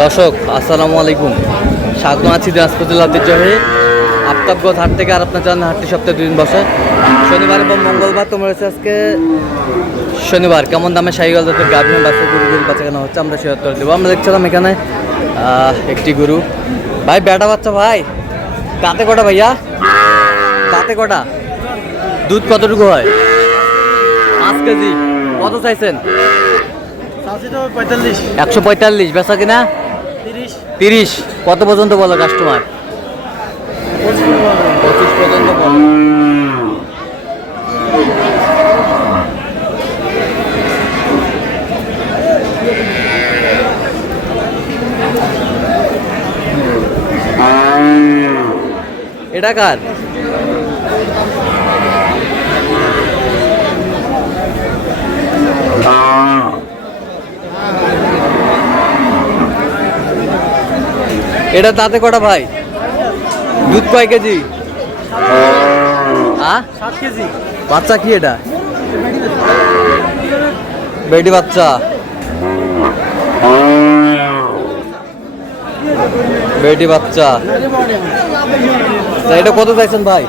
দর্শক আসসালামু আলাইকুম, স্বাগত আছি দিনাজপুর জেলা ঐতিহ্যবাহী আফতাবগঞ্জ হাট থেকে। আর আপনার জানেন হাটটি সপ্তাহে 2 দিন বসে, শনিবার এবং মঙ্গলবার। তোমরা হচ্ছে আজকে শনিবার কেমন দামে শাহিওয়াল জাতের গাভীন বাচ্চা গরু বাচ্চা কেনা হচ্ছে আমরা সে উত্তর দেবো। আমরা দেখছিলাম এখানে একটি গরু। ভাই বেটা বাচ্চা ভাই, দাঁতে কটা ভাইয়া? দাঁতে কটা? দুধ কতটুকু হয়? 5 কেজি। কত চাইছেন? 145। বেচা কিনা 30। কত পর্যন্ত বলো কাস্টমার? 25 পর্যন্ত বলো। এটা কার? এটা তাতে কটা ভাই? দুধ কয় কেজি? 7 কেজি। বাচ্চা কি এটা? বেটি বাচ্চা। বেটি বাচ্চা। এটা কত চাইছেন ভাই?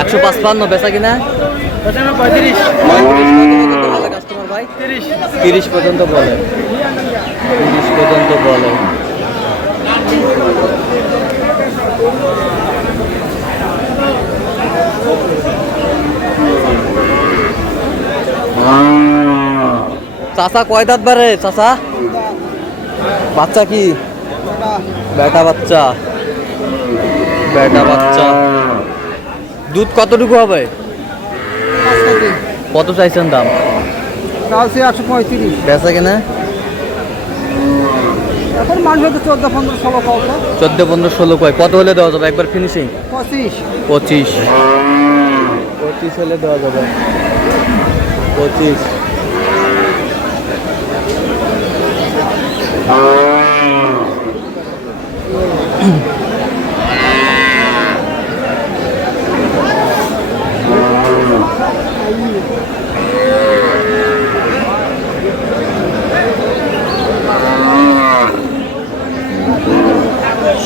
155। বেচা কিনা 30 পর্যন্ত বলে। 30 পর্যন্ত বলে। চাচা কয় দাঁত বারে চাচা? বাচ্চা কি? বেটা বাচ্চা। বেটা বাচ্চা। দুধ কতটুকু হবে? কত চাইছেন দাম? 135। বেচা কিনা এখন মানুষ 14-15-16 কত? 14-15-16 কয়? কত হলে দেওয়া যাবে একবার ফিনিশিং? 25 হলে দেওয়া যাবে। 25।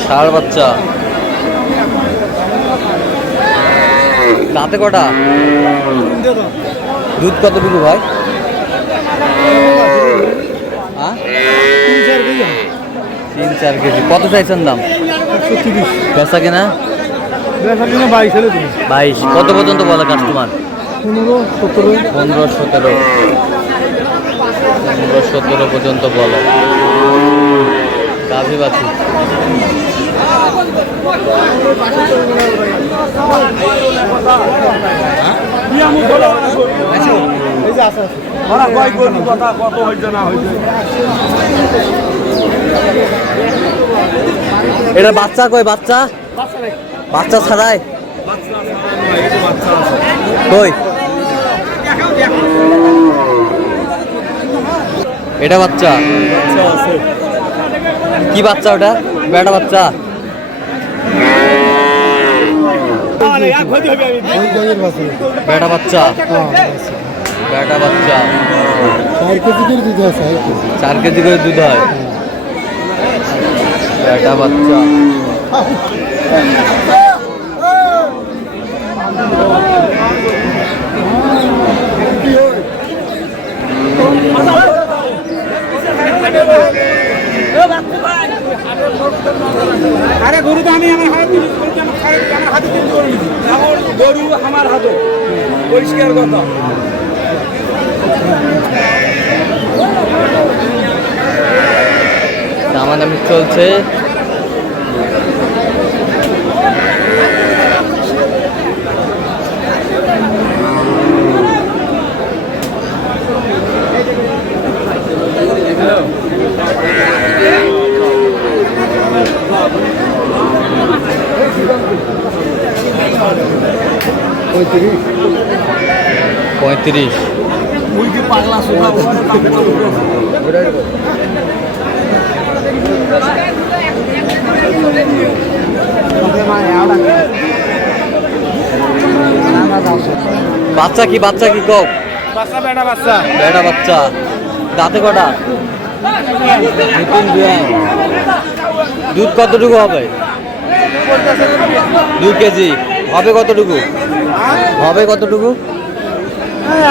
ষাঁড় বাচ্চা। দাঁতে কটা? দুধ কতটুকু ভাই? 3-4 কেজি। কত চাইছেন দাম? 130। বেচা কিনা 22। কত পর্যন্ত বলে কাস্টমার? 15-17 পর্যন্ত বলে। গাভী বাছুর। এটা বাচ্চা কই? বাচ্চা বাচ্চা ছাড়াই কই? এটা বাচ্চা কি বাচ্চা? ওটা বেটা বাচ্চা। বেটা বাচ্চা। বেটা বাচ্চা। 4 কেজি করে দুধ হয়। বেটা বাচ্চা। আরে গরু তো আমি আমার হাতে গরু আমার হাতে পরিষ্কার কথা। দামাদামি চলছে। পঁয়ত্রিশ। বাচ্চা কি? বাচ্চা কি কও? বাচ্চা বেটা বাচ্চা। বেটা বাচ্চা। দাঁতে কটা? নতুন বিয়ান। দুধ কতটুকু হবে? 2 কেজি। হবে কতটুকু? হবে কতটুকু?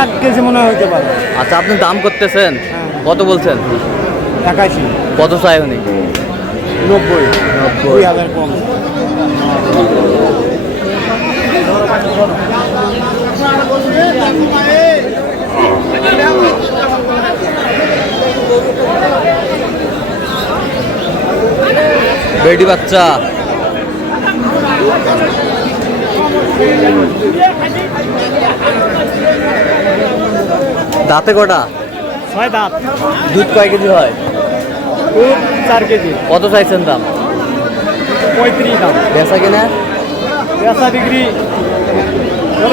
1 কেজি মনে হয় হতে পারে। আচ্ছা, আপনি দাম করতেছেন কত বলছেন? 81, কত চাই উনি? 90, 90। 2000 কম। বেডি বাচ্চা। দাঁতে কটা? 6 দাঁত। দুধ কয় কেজি হয়? 4 কেজি। কত চাইছেন দাম? 35 দাম। বেচা কিনা বেচা বিক্রি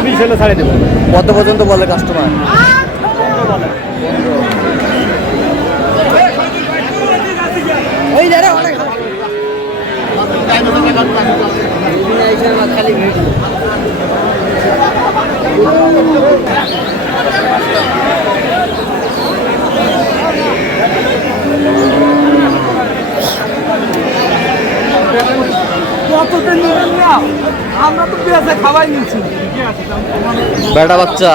20 হলে ছাড়ে দেবো। কত পর্যন্ত বলে কাস্টমার? আমরা তো পেঁয়াজে খাওয়াই নিচ্ছি। বেটা বাচ্চা।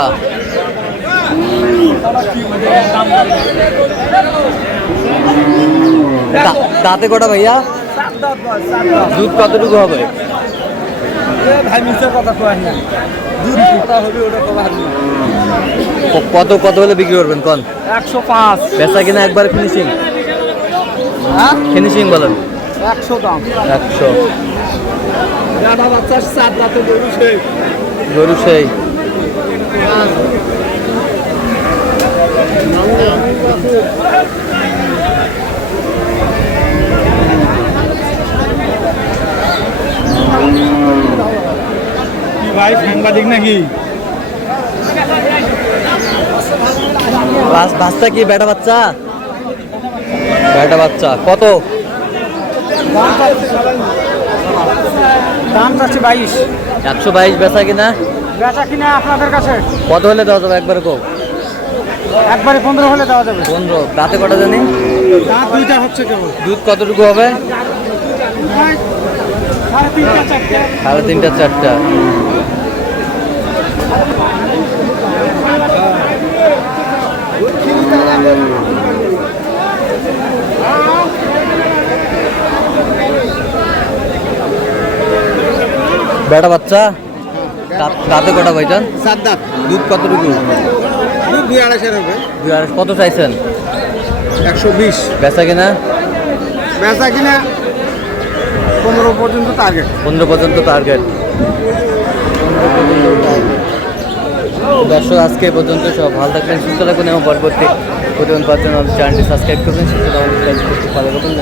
দাঁতে কটা ভাইয়া? দুধ কতটুকু হবে? ভাই মিথ্যা কথা কয় না। দুধ কথা হবে ওটা কবার না। কত কত হলে বিক্রি করবেন কোন? 105। বেচা কিনা একবার ফিনিশিং? হ্যাঁ, ফিনিশিং বলেন। 100 দাম। 100। গাড়া বাচ্চা 7 দাঁতে গরু সেই। গরু সেই। কি ভাই সাংবাদিক নাকি? বাচ্চা কি বেটা বাচ্চা? বেটা বাচ্চা কত? দাম চাচ্ছি 22। 122 বেচা কিনা? বেচা কিনা আপনাদের কাছে কত হলে দেওয়া যাবে একবার কো? একবারে 15 হলে দেওয়া যাবে। 15। দাঁতে কটা জানি? দাঁত 2টা হচ্ছে কেবল। দুধ কতটুকু হবে? 3.5 4টা। 3.5 4টা। বেটা বাচ্চা। দাঁতে কটা ভাইজান? 7 দাঁত। দুধ কতটুকু? দুধ 2.5 হবে। 2.5। কত চাইছেন? 120। বেচা কিনা? বেচা কিনা 15 পর্যন্ত টার্গেট। 15 পর্যন্ত টার্গেট। দর্শক আজকে এ পর্যন্ত সব ভালো থাকবেন, সুস্থ থাকবেন এবং পরবর্তী প্রতিদিন পাওয়ার জন্য চ্যানেলটি সাবস্ক্রাইব করবেন। সুস্থ থাকবেন, ভালো থাকবেন।